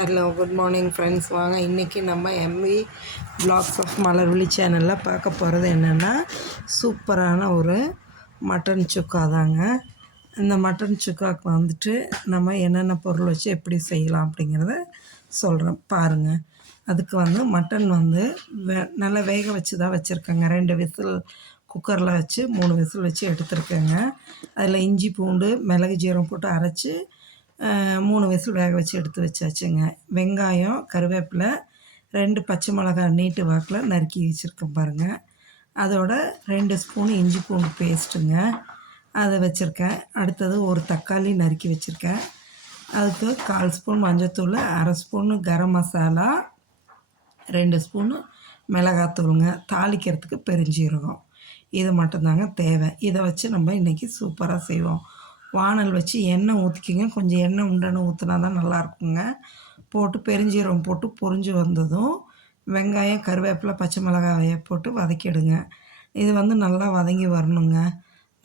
Hello good morning friends. வாங்க இன்றைக்கி நம்ம எம்வி பிளாக்ஸ் ஆஃப் மலர்விழி சேனலில் பார்க்க போகிறது என்னென்னா, சூப்பரான ஒரு மட்டன் சுக்கா தாங்க. இந்த மட்டன் சுக்காவுக்கு வந்துட்டு நம்ம என்னென்ன பொருள் வச்சு எப்படி செய்யலாம் அப்படிங்கிறத சொல்கிறேன் பாருங்கள். அதுக்கு வந்து மட்டன் வந்து நல்லா வேக வச்சு தான் வச்சுருக்கேங்க. 2 விசில் குக்கரில் வச்சு 3 விசில் வச்சு எடுத்துருக்கேங்க. அதில் இஞ்சி பூண்டு மிளகு ஜீரகம் போட்டு அரைச்சி 3 விசில் வேக வச்சு எடுத்து வச்சாச்சுங்க. வெங்காயம், கருவேப்பிலை, 2 பச்சை மிளகாய் நீட்டு வாக்கில் நறுக்கி வச்சுருக்கேன் பாருங்கள். அதோட 2 ஸ்பூன் இஞ்சி பூண்டு பேஸ்ட்டுங்க, அதை வச்சுருக்கேன். அடுத்தது ஒரு தக்காளி நறுக்கி வச்சுருக்கேன். அதுக்கு 1/4 ஸ்பூன் மஞ்சள்தூள், 1/2 ஸ்பூனு கரம் மசாலா, 2 ஸ்பூனு மிளகாத்தூளுங்க, தாளிக்கிறதுக்கு பெருஞ்சீரகம். இது மட்டும்தாங்க தேவை. இதை வச்சு நம்ம இன்றைக்கி சூப்பராக செய்வோம். வானல் வச்சு எண்ணெய் ஊற்றிக்கிங்க. கொஞ்சம் எண்ணெய் உண்டெண்ணெய் ஊற்றினா தான் நல்லாயிருக்குங்க. போட்டு பெருஞ்சீரகம் போட்டு பொரிஞ்சு வந்ததும் வெங்காயம், கருவேப்பிலை, பச்சை மிளகாயை போட்டு வதக்கிடுங்க. இது வந்து நல்லா வதங்கி வரணுங்க.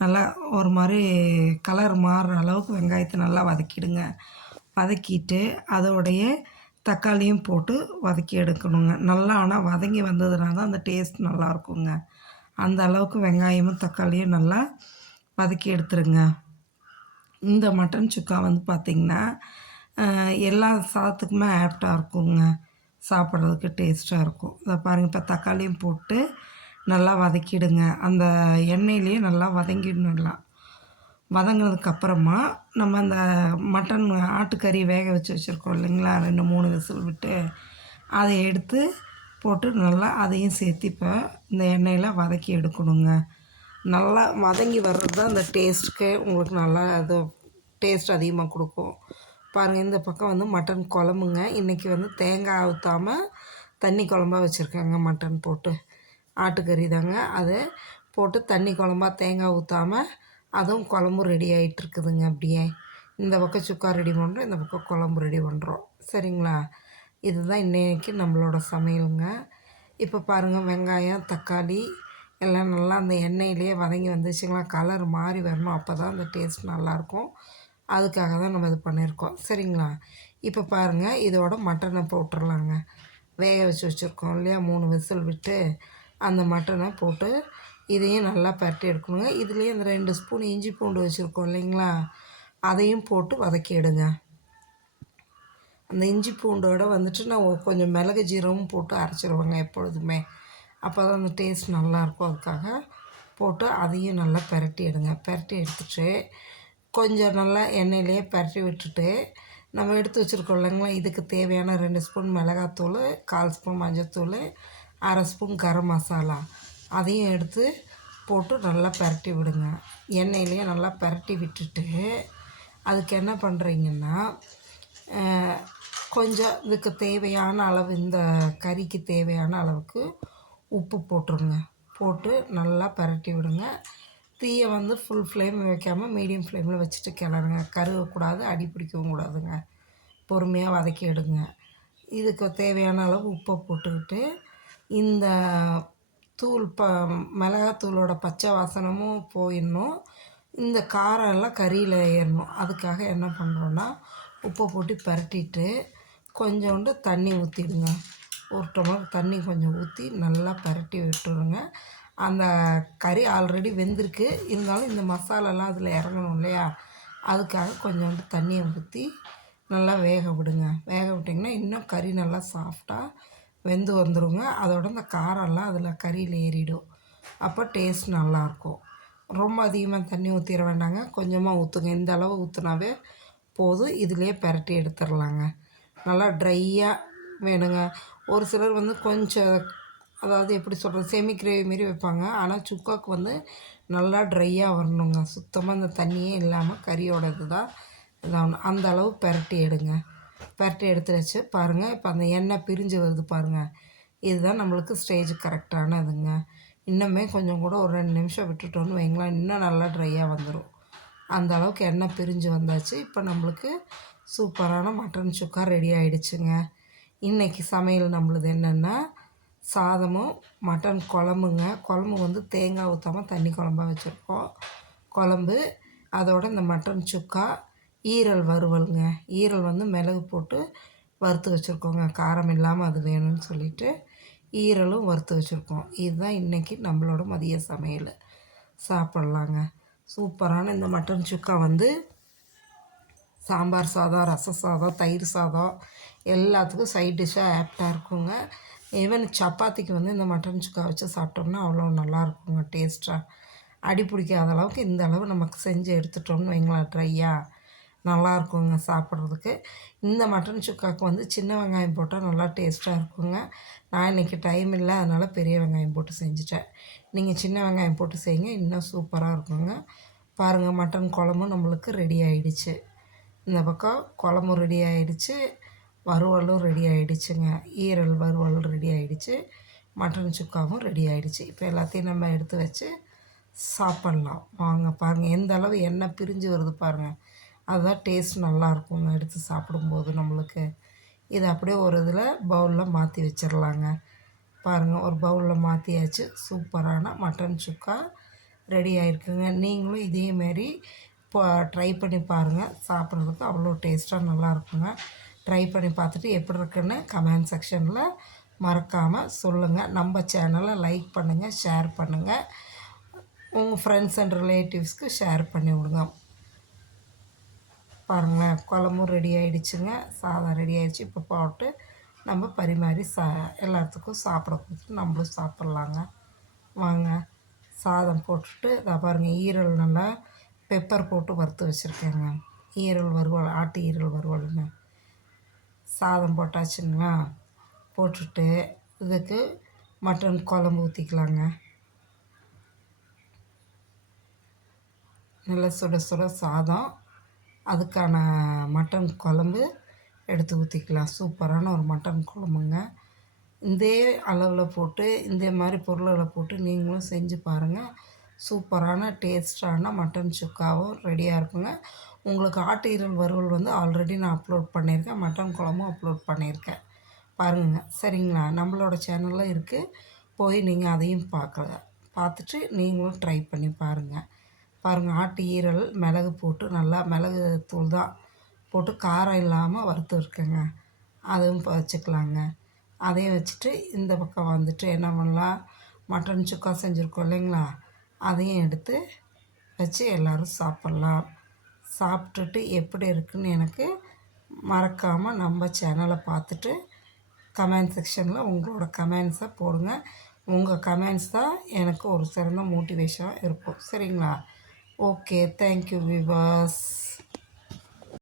நல்லா ஒரு மாதிரி கலர் மாறுற அளவுக்கு வெங்காயத்தை நல்லா வதக்கிடுங்க. வதக்கிட்டு அதோடைய தக்காளியும் போட்டு வதக்கி எடுக்கணுங்க. நல்லா ஆனால் வதங்கி வந்ததுனா தான் அந்த டேஸ்ட் நல்லாயிருக்குங்க. அந்த அளவுக்கு வெங்காயமும் தக்காளியும் நல்லா வதக்கி எடுத்துருங்க. இந்த மட்டன் சுக்கா வந்து பார்த்திங்கன்னா எல்லா சாதத்துக்குமே ஆப்டாக இருக்குங்க. சாப்பிட்றதுக்கு டேஸ்ட்டாக இருக்கும். இதை பாருங்கள், இப்போ தக்காளியும் போட்டு நல்லா வதக்கிடுங்க. அந்த எண்ணெயிலேயே நல்லா வதங்கிடணும். எல்லாம் வதங்கினதுக்கப்புறமா நம்ம அந்த மட்டன் ஆட்டுக்கறி வேக வச்சு வச்சுருக்கோம் இல்லைங்களா, 2-3 விசில் விட்டு, அதை எடுத்து போட்டு நல்லா அதையும் சேர்த்து இப்போ இந்த எண்ணெயில் வதக்கி எடுக்கணுங்க. நல்லா வதங்கி வர்றது தான் அந்த டேஸ்ட்டுக்கு உங்களுக்கு நல்லா அது டேஸ்ட் அதிகமாக கொடுக்கும். பாருங்கள், இந்த பக்கம் வந்து மட்டன் குழம்புங்க. இன்றைக்கி வந்து தேங்காய் ஊற்றாமல் தண்ணி குழம்பா வச்சுருக்கேங்க. மட்டன் போட்டு ஆட்டுக்கறி தாங்க, அதை போட்டு தண்ணி குழம்பா தேங்காய் ஊற்றாமல் அதுவும் குழம்பும் ரெடி ஆகிட்டுருக்குதுங்க. அப்படியே இந்த பக்கம் சுக்கா ரெடி பண்ணுறோம், இந்த பக்கம் குழம்பு ரெடி பண்ணுறோம். சரிங்களா? இதுதான் இன்றைக்கி நம்மளோட சமையலுங்க. இப்போ பாருங்கள், வெங்காயம் தக்காளி எல்லாம் நல்லா அந்த எண்ணெயிலேயே வதங்கி வந்துச்சுங்களா. கலர் மாறி வரணும், அப்போ தான் அந்த டேஸ்ட் நல்லாயிருக்கும். அதுக்காக தான் நம்ம இது பண்ணியிருக்கோம். சரிங்களா? இப்போ பாருங்கள், இதோட மட்டனை போட்டுடலாங்க. வேக வச்சு வச்சுருக்கோம் இல்லையா, 3 விசில் விட்டு அந்த மட்டனை போட்டு இதையும் நல்லா பரட்டி எடுக்கணுங்க. இதுலேயே இந்த 2 ஸ்பூன் இஞ்சி பூண்டு வச்சுருக்கோம் இல்லைங்களா, அதையும் போட்டு வதக்கி எடுங்க. அந்த இஞ்சி பூண்டோட வந்துட்டு நான் கொஞ்சம் மிளகு ஜீரகமும் போட்டு அரைச்சிடுவேங்க எப்பொழுதுமே. அப்போ தான் அந்த டேஸ்ட் நல்லாயிருக்கும். அதுக்காக போட்டு அதையும் நல்லா பரட்டி எடுங்க. பரட்டி எடுத்துட்டு கொஞ்சம் நல்லா எண்ணெயிலேயே பரட்டி விட்டுட்டு நம்ம எடுத்து வச்சுருக்கோம் இல்லைங்களா, இதுக்கு தேவையான 2 ஸ்பூன் மிளகாத்தூள், 1/4 ஸ்பூன் மஞ்சள்தூள், 1/2 ஸ்பூன் கரம் மசாலா, அதையும் எடுத்து போட்டு நல்லா பரட்டி விடுங்க. எண்ணெயிலேயே நல்லா பரட்டி விட்டுட்டு அதுக்கு என்ன பண்ணுறீங்கன்னா, கொஞ்சம் இதுக்கு தேவையான அளவு, இந்த கறிக்கு தேவையான அளவுக்கு உப்பு போட்டுருங்க. போட்டு நல்லா பரட்டி விடுங்க. தீயை வந்து ஃபுல் ஃப்ளேம் வைக்காமல் மீடியம் ஃப்ளேமில் வச்சுட்டு கிளறுங்க. கருகக்கூடாது, அடி பிடிக்கவும் கூடாதுங்க. பொறுமையாக வதக்கி எடுங்க. இதுக்கு தேவையான அளவு உப்பை போட்டுக்கிட்டு இந்த தூள் மிளகாத்தூளோட பச்சை வாசனமும் போயிடணும், இந்த காரம் எல்லாம் கறியில் ஏறணும். அதுக்காக என்ன பண்ணுறோன்னா, உப்பை போட்டு பரட்டிட்டு கொஞ்சோண்டு தண்ணி ஊற்றிடுங்க. ஒரு டம்ளர் தண்ணி கொஞ்சம் ஊற்றி நல்லா பரட்டி விட்டுருங்க. அந்த கறி ஆல்ரெடி வெந்திருக்கு, இருந்தாலும் இந்த மசாலாலாம் அதில் இறங்கணும் இல்லையா, அதுக்காக கொஞ்சோண்டு தண்ணியை ஊற்றி நல்லா வேக விடுங்க. வேக விட்டிங்கன்னா இன்னும் கறி நல்லா சாஃப்டாக வெந்து வந்துடுங்க. அதோட இந்த காரம்லாம் அதில் கறியில் ஏறிடும். அப்போ டேஸ்ட் நல்லாயிருக்கும். ரொம்ப அதிகமாக தண்ணி ஊற்றிட வேண்டாங்க, கொஞ்சமாக ஊற்றுங்க. இந்த அளவு ஊற்றுனாவே போதும். இதிலே பரட்டி எடுத்துடலாங்க. நல்லா ட்ரையாக வேணுங்க. ஒரு சிலர் வந்து கொஞ்சம், அதாவது எப்படி சொல்கிறது, செமி கிரேவி மாரி வைப்பாங்க. ஆனால் சுக்காவுக்கு வந்து நல்லா ட்ரையாக வரணுங்க. சுத்தமாக இந்த தண்ணியே இல்லாமல் கறியோட இது தான் இதாகணும். அந்த அளவு பரட்டி எடுங்க. பரட்டி எடுத்து வச்சு பாருங்கள், இப்போ அந்த எண்ணெய் பிரிஞ்சு வருது பாருங்கள். இதுதான் நம்மளுக்கு ஸ்டேஜ் கரெக்டான இதுங்க. இன்னுமே கொஞ்சம் கூட ஒரு 2 நிமிஷம் விட்டுட்டோன்னு வைங்களேன், இன்னும் நல்லா ட்ரையாக வந்துடும். அந்த அளவுக்கு எண்ணெய் பிரிஞ்சு வந்தாச்சு. இப்போ நம்மளுக்கு சூப்பரான மட்டன் சுக்கா ரெடி ஆகிடுச்சுங்க. இன்றைக்கி சமையல் நம்மளுது என்னென்னா, சாதமும் மட்டன் குழம்புங்க. குழம்பு வந்து தேங்காய் ஊற்றாமல் தண்ணி குழம்பா வச்சுருக்கோம். குழம்பு, அதோட இந்த மட்டன் சுக்கா, ஈரல் வறுவலுங்க. ஈரல் வந்து மிளகு போட்டு வறுத்து வச்சுருக்கோங்க. காரம் இல்லாமல் அது வேணும்னு சொல்லிட்டு ஈரலும் வறுத்து வச்சுருக்கோம். இதுதான் இன்றைக்கி நம்மளோட மதிய சமையல். சாப்பிட்லாங்க. சூப்பரான இந்த மட்டன் சுக்கா வந்து சாம்பார் சாதம், ரச சாதம், தயிர் சாதம் எல்லாத்துக்கும் சைட் டிஷ்ஷாக ஆப்டாக இருக்குங்க. ஈவன் சப்பாத்திக்கு வந்து இந்த மட்டன் சுக்கா வச்சு சாப்பிட்டோம்னா அவ்வளோ நல்லாயிருக்குங்க டேஸ்ட்டாக. அடி பிடிக்காத அளவுக்கு இந்த அளவு நமக்கு செஞ்சு எடுத்துட்டோம்னு வைங்களேன் ட்ரையாக நல்லாயிருக்குங்க சாப்பிட்றதுக்கு. இந்த மட்டன் சுக்காவுக்கு வந்து சின்ன வெங்காயம் போட்டால் நல்லா டேஸ்ட்டாக இருக்குங்க. நான் இன்றைக்கி டைம் இல்லை, அதனால் பெரிய வெங்காயம் போட்டு செஞ்சுட்டேன். நீங்கள் சின்ன வெங்காயம் போட்டு செய்யுங்க, இன்னும் சூப்பராக இருக்குங்க. பாருங்கள், மட்டன் குழம்பும் நம்மளுக்கு ரெடி ஆகிடுச்சு. இந்த பக்கம் குழம்பும் ரெடி ஆகிடுச்சு, வறுவலும் ரெடி ஆகிடுச்சுங்க. ஈரல் வறுவல் ரெடி ஆகிடுச்சு, மட்டன் சுக்காவும் ரெடி ஆகிடுச்சு. இப்போ எல்லாத்தையும் நம்ம எடுத்து வச்சு சாப்பிட்லாம் வாங்க. பாருங்கள் எந்த அளவு எண்ணெய் பிரிஞ்சு வருது பாருங்கள். அதுதான் டேஸ்ட் நல்லாயிருக்குங்க எடுத்து சாப்பிடும்போது நம்மளுக்கு. இதை அப்படியே ஒரு இதில் பவுலில் மாற்றி வச்சிடலாங்க. பாருங்கள், ஒரு பவுலில் மாற்றியாச்சு. சூப்பரான மட்டன் சுக்கா ரெடி ஆகிருக்குங்க. நீங்களும் இதேமாரி இப்போ ட்ரை பண்ணி பாருங்கள். சாப்பிட்றதுக்கு அவ்வளோ டேஸ்ட்டாக நல்லாயிருக்குங்க. ட்ரை பண்ணி பார்த்துட்டு எப்படி இருக்குன்னு கமெண்ட் செக்ஷனில் மறக்காமல் சொல்லுங்கள். நம்ம சேனலை லைக் பண்ணுங்கள், ஷேர் பண்ணுங்கள். உங்கள் ஃப்ரெண்ட்ஸ் அண்ட் ரிலேட்டிவ்ஸ்க்கு ஷேர் பண்ணி விடுங்க. பாருங்களேன், குழம்பும் ரெடி ஆகிடுச்சுங்க, சாதம் ரெடி ஆகிடுச்சு. இப்போ போட்டு நம்ம பரிமாறி எல்லாத்துக்கும் சாப்பிட கொடுத்துட்டு நம்மளும் சாப்பிட்லாங்க வாங்க. சாதம் போட்டுட்டு இதை பாருங்கள், ஈரல் நல்லா பெப்பர் போட்டு வறுத்து வச்சுருக்கேங்க. ஈரல் வறுவல், ஆட்டு ஈரல் வறுவலுங்க. சாதம் போட்டாச்சுங்களா, போட்டுட்டு இதுக்கு மட்டன் குழம்பு ஊற்றிக்கலாங்க. நல்லா சுட சுட சாதம், அதுக்கான மட்டன் குழம்பு எடுத்து ஊற்றிக்கலாம். சூப்பரான ஒரு மட்டன் குழம்புங்க. இதே அளவில் போட்டு இந்த மாதிரி பொருள்களை போட்டு நீங்களும் செஞ்சு பாருங்கள். சூப்பரான டேஸ்டான மட்டன் சுக்காவும் ரெடியாக இருக்குங்க. உங்களுக்கு ஆட்டு ஈரல் வறுவல் வந்து ஆல்ரெடி நான் அப்லோட் பண்ணியிருக்கேன், மட்டன் குழம்பும் அப்லோட் பண்ணியிருக்கேன் பாருங்க. சரிங்களா, நம்மளோட சேனலில் இருக்குது, போய் நீங்கள் அதையும் பார்த்துட்டு நீங்களும் ட்ரை பண்ணி பாருங்கள். பாருங்கள், ஆட்டு ஈரல் மிளகு போட்டு நல்லா மிளகு தூள் தான் போட்டு காரம் இல்லாமல் வறுத்து இருக்குங்க. அதுவும் இப்போ வச்சுக்கலாங்க. அதையும் வச்சுட்டு இந்த பக்கம் வந்துட்டு என்ன பண்ணலாம், மட்டன் சுக்கா செஞ்சுருக்கோம் இல்லைங்களா, அதையும் எடுத்து வச்சு எல்லோரும் சாப்பிட்லாம். சாப்பிட்டுட்டு எப்படி இருக்குன்னு எனக்கு மறக்காமல் நம்ம சேனலை பார்த்துட்டு கமெண்ட் செக்ஷனில் உங்களோட கமெண்ட்ஸை போடுங்க. உங்கள் கமெண்ட்ஸ் தான் எனக்கு ஒரு சிறந்த மோட்டிவேஷனாக இருக்கும். சரிங்களா? Okay, thank you viewers.